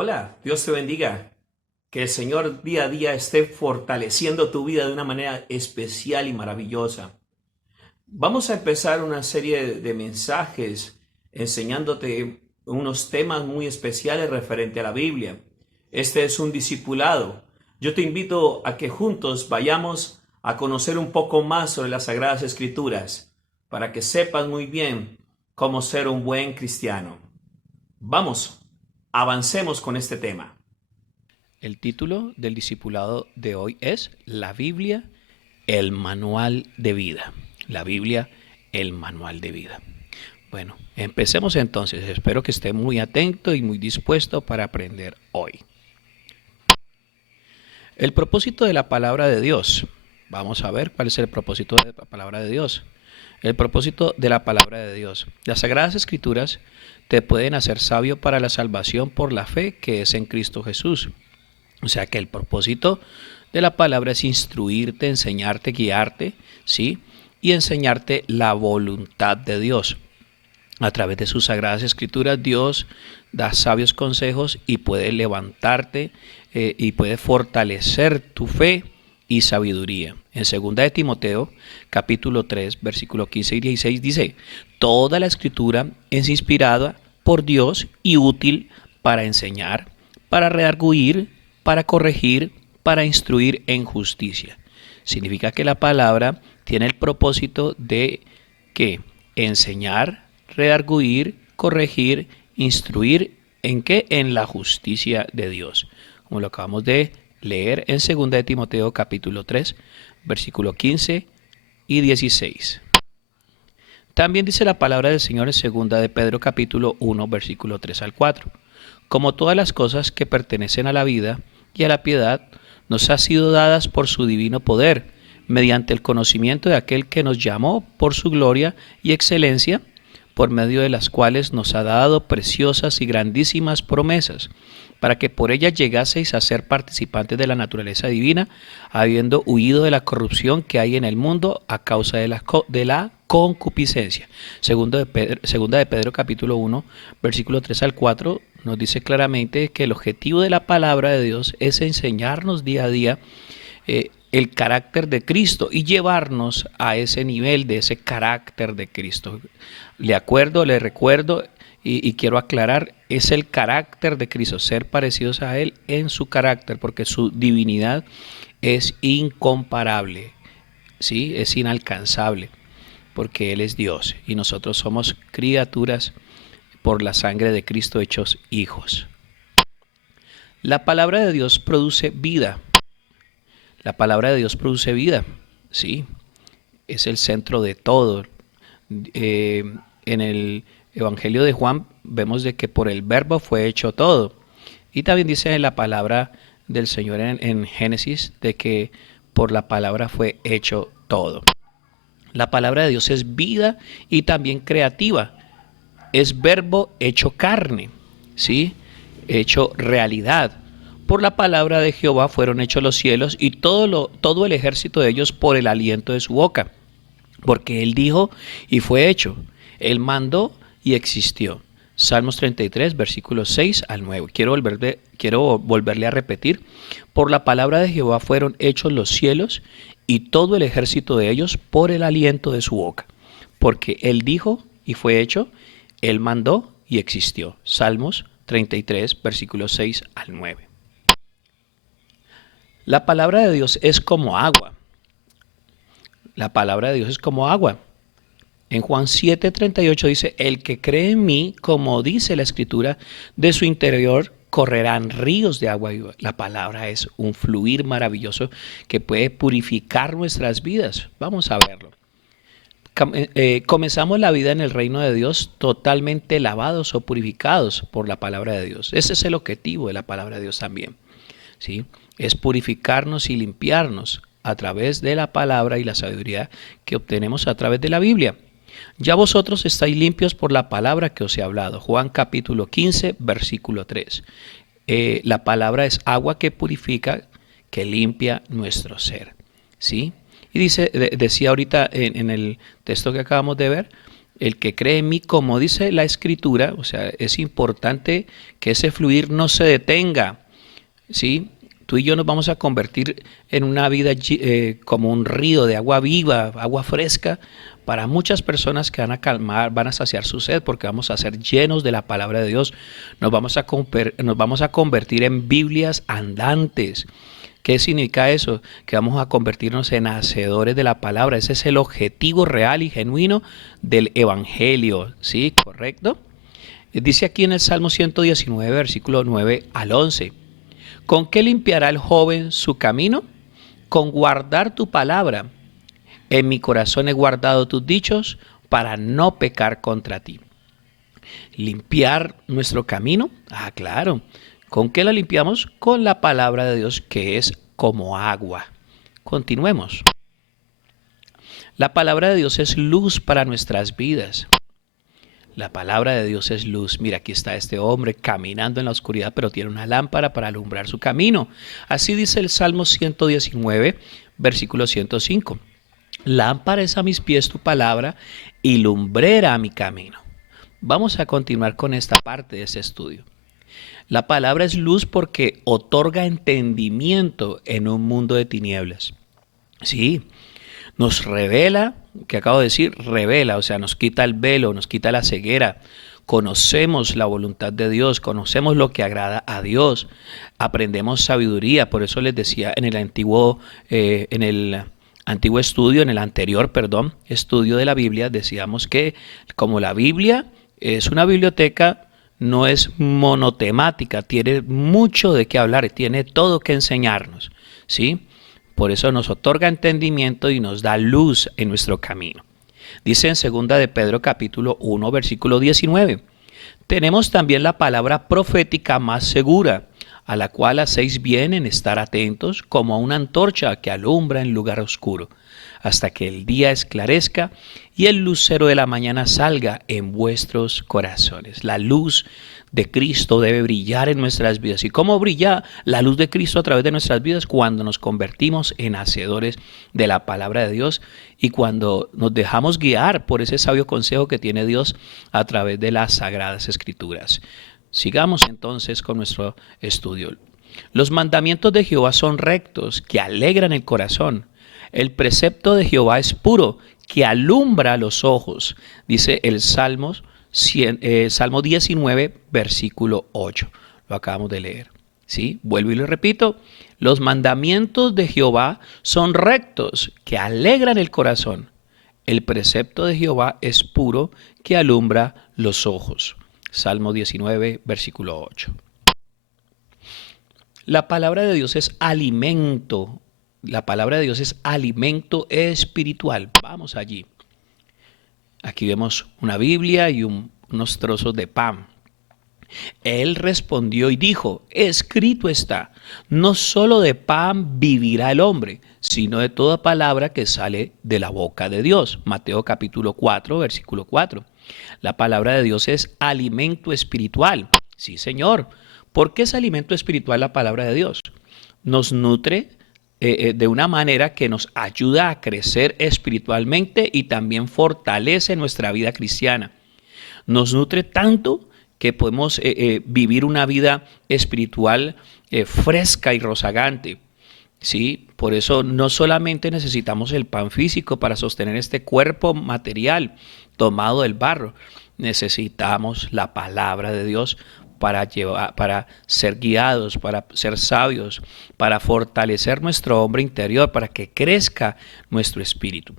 Hola, Dios te bendiga. Que el Señor día a día esté fortaleciendo tu vida de una manera especial y maravillosa. Vamos a empezar una serie de mensajes enseñándote unos temas muy especiales referente a la Biblia. Este es un discipulado. Yo te invito a que juntos vayamos a conocer un poco más sobre las Sagradas Escrituras para que sepas muy bien cómo ser un buen cristiano. Vamos, avancemos con este tema. El título del discipulado de hoy es La Biblia, el manual de vida. La Biblia, el manual de vida. Bueno, empecemos entonces. Espero que esté muy atento y muy dispuesto para aprender hoy. El propósito de la palabra de Dios. Vamos a ver cuál es el propósito de la palabra de Dios. El propósito de la palabra de Dios. Las Sagradas Escrituras te pueden hacer sabio para la salvación por la fe que es en Cristo Jesús. O sea que el propósito de la palabra es instruirte, enseñarte, guiarte, ¿sí? Y enseñarte la voluntad de Dios. A través de sus sagradas escrituras, Dios da sabios consejos y puede levantarte y puede fortalecer tu fe y sabiduría. En 2 de Timoteo, capítulo 3, versículo 15 y 16 dice, toda la escritura es inspirada por Dios y útil para enseñar, para redarguir, para corregir, para instruir en justicia. Significa que la palabra tiene el propósito de que enseñar, redarguir, corregir, instruir, ¿en qué? En la justicia de Dios. Como lo acabamos de leer en 2 de Timoteo capítulo 3, versículo 15 y 16. También dice la palabra del Señor en 2 de Pedro capítulo 1, versículo 3 al 4. Como todas las cosas que pertenecen a la vida y a la piedad, nos ha sido dadas por su divino poder, mediante el conocimiento de aquel que nos llamó por su gloria y excelencia, por medio de las cuales nos ha dado preciosas y grandísimas promesas, para que por ellas llegaseis a ser participantes de la naturaleza divina, habiendo huido de la corrupción que hay en el mundo a causa de la concupiscencia. Segunda de Pedro capítulo 1, versículo 3 al 4, nos dice claramente que el objetivo de la palabra de Dios es enseñarnos día a día el carácter de Cristo y llevarnos a ese nivel de ese carácter de Cristo. Le recuerdo y quiero aclarar, es el carácter de Cristo, ser parecidos a Él en su carácter, porque su divinidad es incomparable, ¿sí? Es inalcanzable, porque Él es Dios y nosotros somos criaturas por la sangre de Cristo hechos hijos. La palabra de Dios produce vida. La palabra de Dios produce vida, sí, es el centro de todo. En el Evangelio de Juan vemos de que por el verbo fue hecho todo. Y también dice la palabra del Señor en Génesis de que por la palabra fue hecho todo. La palabra de Dios es vida y también creativa. Es verbo hecho carne, ¿sí? Hecho realidad. Por la palabra de Jehová fueron hechos los cielos y todo el ejército de ellos por el aliento de su boca. Porque Él dijo y fue hecho. Él mandó y existió. Salmos 33, versículos 6 al 9. Quiero volverle a repetir. Por la palabra de Jehová fueron hechos los cielos y todo el ejército de ellos por el aliento de su boca. Porque Él dijo y fue hecho, Él mandó y existió. Salmos 33, versículos 6 al 9. La palabra de Dios es como agua. La palabra de Dios es como agua. En Juan 7:38 dice, el que cree en mí, como dice la Escritura, de su interior correrán ríos de agua viva. La palabra es un fluir maravilloso que puede purificar nuestras vidas. Vamos a verlo. Comenzamos la vida en el reino de Dios totalmente lavados o purificados por la palabra de Dios. Ese es el objetivo de la palabra de Dios también, ¿sí? Es purificarnos y limpiarnos a través de la palabra y la sabiduría que obtenemos a través de la Biblia. Ya vosotros estáis limpios por la palabra que os he hablado. Juan capítulo 15, versículo 3. La palabra es agua que purifica, que limpia nuestro ser, ¿sí? Y decía ahorita en el texto que acabamos de ver, El que cree en mí, como dice la Escritura, o sea, es importante que ese fluir no se detenga, ¿sí? Tú y yo nos vamos a convertir en una vida como un río de agua viva, agua fresca, para muchas personas que van a calmar, van a saciar su sed, porque vamos a ser llenos de la palabra de Dios. Nos vamos a convertir en Biblias andantes. ¿Qué significa eso? Que vamos a convertirnos en hacedores de la palabra. Ese es el objetivo real y genuino del Evangelio, ¿sí? ¿Correcto? Dice aquí en el Salmo 119, versículo 9 al 11. ¿Con qué limpiará el joven su camino? Con guardar tu palabra. En mi corazón he guardado tus dichos para no pecar contra ti. ¿Limpiar nuestro camino? Ah, claro. ¿Con qué lo limpiamos? Con la palabra de Dios, que es como agua. Continuemos. La palabra de Dios es luz para nuestras vidas. La palabra de Dios es luz. Mira, aquí está este hombre caminando en la oscuridad, pero tiene una lámpara para alumbrar su camino. Así dice el Salmo 119, versículo 105. Lámpara es a mis pies tu palabra y lumbrera a mi camino. Vamos a continuar con esta parte de ese estudio. La palabra es luz porque otorga entendimiento en un mundo de tinieblas. Sí, nos revela, que acabo de decir, revela, o sea, nos quita el velo, nos quita la ceguera. Conocemos la voluntad de Dios, conocemos lo que agrada a Dios, aprendemos sabiduría. Por eso les decía en el anterior estudio de la Biblia, decíamos que como la Biblia es una biblioteca, no es monotemática, tiene mucho de qué hablar, tiene todo que enseñarnos, ¿sí? Por eso nos otorga entendimiento y nos da luz en nuestro camino. Dice en 2 de Pedro capítulo 1, versículo 19. Tenemos también la palabra profética más segura, a la cual hacéis bien en estar atentos como a una antorcha que alumbra en lugar oscuro, hasta que el día esclarezca y el lucero de la mañana salga en vuestros corazones. La luz de Cristo debe brillar en nuestras vidas. ¿Y cómo brilla la luz de Cristo a través de nuestras vidas? Cuando nos convertimos en hacedores de la palabra de Dios y cuando nos dejamos guiar por ese sabio consejo que tiene Dios a través de las Sagradas Escrituras. Sigamos entonces con nuestro estudio. Los mandamientos de Jehová son rectos, que alegran el corazón. El precepto de Jehová es puro, que alumbra los ojos, dice el Salmo 19, versículo 8. Lo acabamos de leer. ¿Sí? Vuelvo y lo repito. Los mandamientos de Jehová son rectos, que alegran el corazón. El precepto de Jehová es puro, que alumbra los ojos. Salmo 19, versículo 8. La palabra de Dios es alimento. La palabra de Dios es alimento espiritual. Vamos allí. Aquí vemos una Biblia y unos trozos de pan. Él respondió y dijo, escrito está, no solo de pan vivirá el hombre, sino de toda palabra que sale de la boca de Dios. Mateo capítulo 4, versículo 4. La palabra de Dios es alimento espiritual. Sí, Señor. ¿Por qué es alimento espiritual la palabra de Dios? Nos nutre de una manera que nos ayuda a crecer espiritualmente y también fortalece nuestra vida cristiana. Nos nutre tanto que podemos vivir una vida espiritual fresca y rozagante. ¿Sí? Por eso no solamente necesitamos el pan físico para sostener este cuerpo material tomado del barro, necesitamos la palabra de Dios para ser guiados, para ser sabios, para fortalecer nuestro hombre interior, para que crezca nuestro espíritu.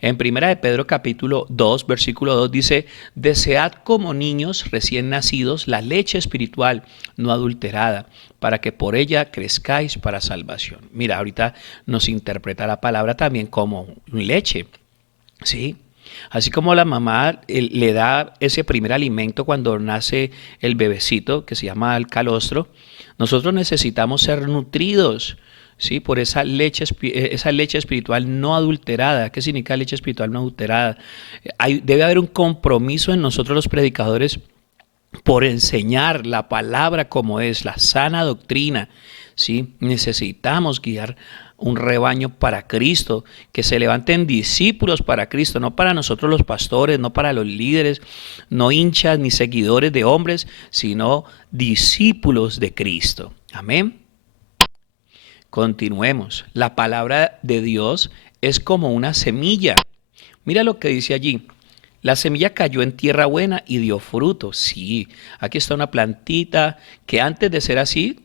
En 1 de Pedro capítulo 2, versículo 2 dice, desead como niños recién nacidos la leche espiritual no adulterada, para que por ella crezcáis para salvación. Mira, ahorita nos interpreta la palabra también como leche, ¿sí? Así como la mamá le da ese primer alimento cuando nace el bebecito, que se llama el calostro, nosotros necesitamos ser nutridos, ¿sí? Por esa leche espiritual no adulterada. ¿Qué significa leche espiritual no adulterada? Debe haber un compromiso en nosotros los predicadores por enseñar la palabra como es, la sana doctrina, ¿sí? Necesitamos guiar un rebaño para Cristo, que se levanten discípulos para Cristo, no para nosotros los pastores, no para los líderes, no hinchas ni seguidores de hombres, sino discípulos de Cristo. Amén. Continuemos. La palabra de Dios es como una semilla. Mira lo que dice allí. La semilla cayó en tierra buena y dio fruto. Sí, aquí está una plantita que antes de ser así,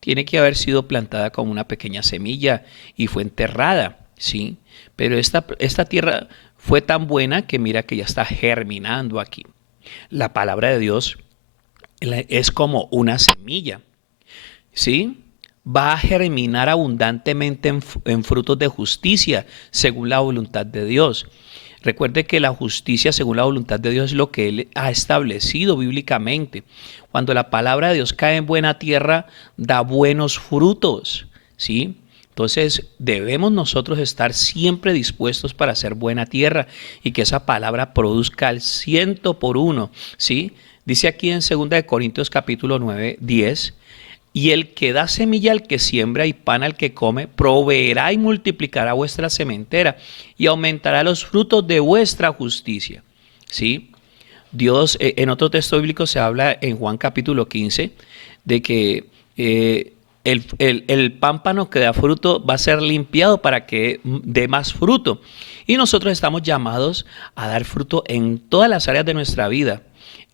tiene que haber sido plantada como una pequeña semilla y fue enterrada, ¿sí? Pero esta tierra fue tan buena que mira que ya está germinando aquí. La palabra de Dios es como una semilla, ¿sí? Va a germinar abundantemente en frutos de justicia según la voluntad de Dios. Recuerde que la justicia según la voluntad de Dios es lo que Él ha establecido bíblicamente. Cuando la palabra de Dios cae en buena tierra, da buenos frutos, ¿sí? Entonces debemos nosotros estar siempre dispuestos para hacer buena tierra y que esa palabra produzca al 100%, ¿sí? Dice aquí en 2 Corintios capítulo 9, 10, y el que da semilla al que siembra y pan al que come, proveerá y multiplicará vuestra sementera y aumentará los frutos de vuestra justicia. ¿Sí? Dios, en otro texto bíblico se habla en Juan capítulo 15 de que el pámpano que da fruto va a ser limpiado para que dé más fruto. Y nosotros estamos llamados a dar fruto en todas las áreas de nuestra vida,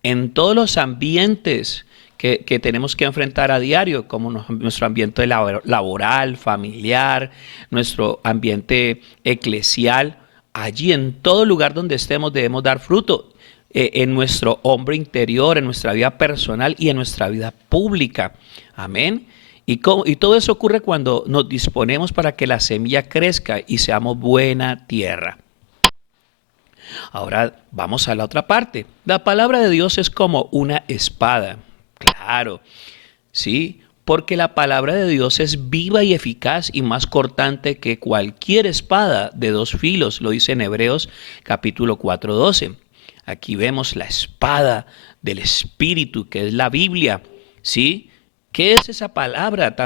en todos los ambientes que tenemos que enfrentar a diario, como nuestro ambiente laboral, familiar, nuestro ambiente eclesial. Allí, en todo lugar donde estemos, debemos dar fruto en nuestro hombre interior, en nuestra vida personal y en nuestra vida pública. Amén. Y todo eso ocurre cuando nos disponemos para que la semilla crezca y seamos buena tierra. Ahora vamos a la otra parte. La palabra de Dios es como una espada. Claro, sí, porque la palabra de Dios es viva y eficaz y más cortante que cualquier espada de dos filos, lo dice en Hebreos capítulo 4:12. Aquí vemos la espada del Espíritu, que es la Biblia, ¿sí? ¿Qué es esa palabra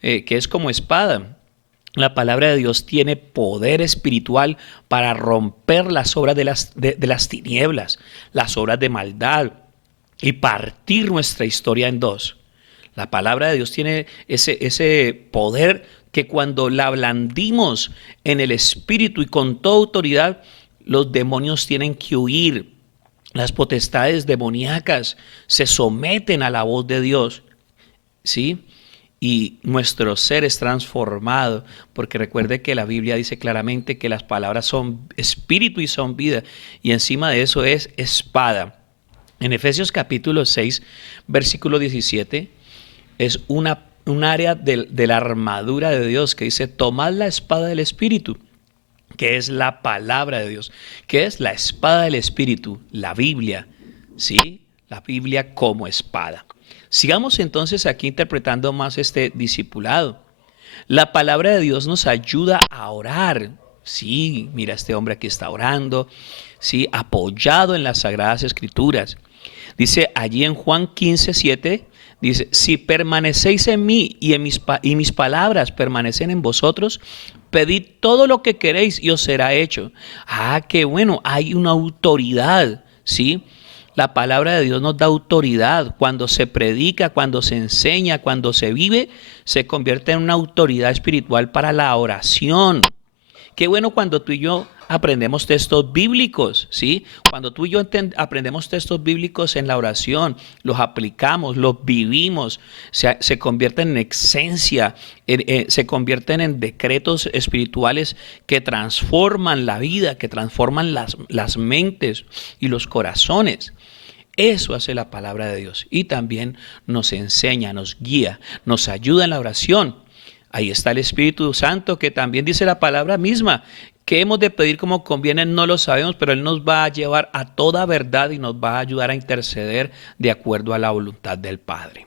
que es como espada? La palabra de Dios tiene poder espiritual para romper las obras de las tinieblas, las obras de maldad, y partir nuestra historia en dos. La palabra de Dios tiene ese poder que cuando la blandimos en el Espíritu y con toda autoridad, los demonios tienen que huir. Las potestades demoníacas se someten a la voz de Dios, ¿sí? Y nuestro ser es transformado, porque recuerde que la Biblia dice claramente que las palabras son espíritu y son vida, y encima de eso es espada. En Efesios capítulo 6, versículo 17, es un área de la armadura de Dios que dice, tomad la espada del Espíritu, que es la palabra de Dios, que es la espada del Espíritu, la Biblia, ¿sí? La Biblia como espada. Sigamos entonces aquí interpretando más este discipulado. La palabra de Dios nos ayuda a orar. Sí, mira, este hombre aquí está orando, sí, apoyado en las Sagradas Escrituras. Dice allí en Juan 15:7, dice, si permanecéis en mí y mis palabras permanecen en vosotros, pedid todo lo que queréis y os será hecho. Ah, qué bueno, hay una autoridad, ¿sí? La palabra de Dios nos da autoridad. Cuando se predica, cuando se enseña, cuando se vive, se convierte en una autoridad espiritual para la oración. Qué bueno cuando tú y yo aprendemos textos bíblicos, ¿sí? Cuando tú y yo aprendemos textos bíblicos en la oración, los aplicamos, los vivimos, se convierten en esencia, se convierten en decretos espirituales que transforman la vida, que transforman las mentes y los corazones. Eso hace la palabra de Dios y también nos enseña, nos guía, nos ayuda en la oración. Ahí está el Espíritu Santo que también dice la palabra misma. ¿Qué hemos de pedir como conviene? No lo sabemos, pero Él nos va a llevar a toda verdad y nos va a ayudar a interceder de acuerdo a la voluntad del Padre.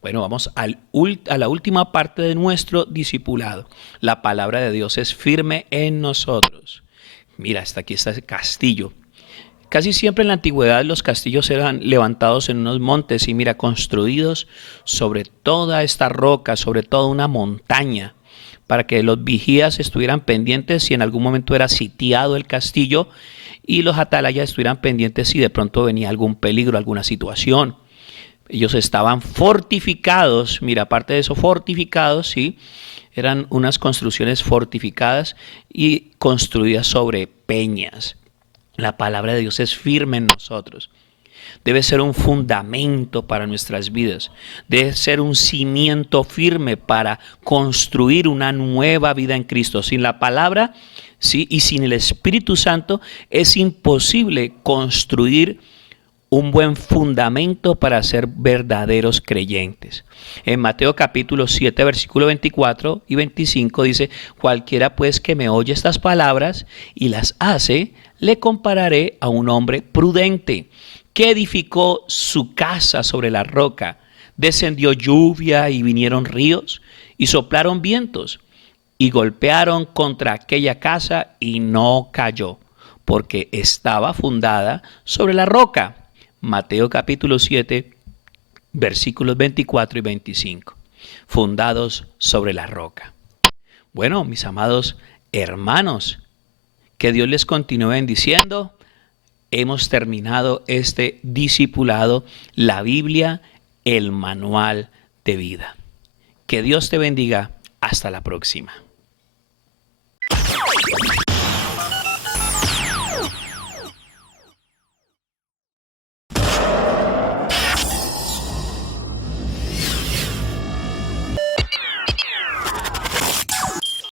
Bueno, vamos a la última parte de nuestro discipulado. La palabra de Dios es firme en nosotros. Mira, hasta aquí está el castillo. Casi siempre en la antigüedad los castillos eran levantados en unos montes y mira, construidos sobre toda esta roca, sobre toda una montaña. para que los vigías estuvieran pendientes si en algún momento era sitiado el castillo y los atalayas estuvieran pendientes si de pronto venía algún peligro, alguna situación. Ellos estaban fortificados, mira, aparte de eso, fortificados, sí, eran unas construcciones fortificadas y construidas sobre peñas. La palabra de Dios es firme en nosotros. Debe ser un fundamento para nuestras vidas. Debe ser un cimiento firme para construir una nueva vida en Cristo. Sin la palabra, sí, y sin el Espíritu Santo es imposible construir un buen fundamento para ser verdaderos creyentes. En Mateo capítulo 7, versículo 24 y 25 dice: cualquiera pues que me oye estas palabras y las hace, le compararé a un hombre prudente que edificó su casa sobre la roca. Descendió lluvia y vinieron ríos y soplaron vientos y golpearon contra aquella casa y no cayó, porque estaba fundada sobre la roca. Mateo capítulo 7, versículos 24 y 25. Fundados sobre la roca. Bueno, mis amados hermanos, que Dios les continúe bendiciendo. Hemos terminado este discipulado, la Biblia, el manual de vida. Que Dios te bendiga. Hasta la próxima.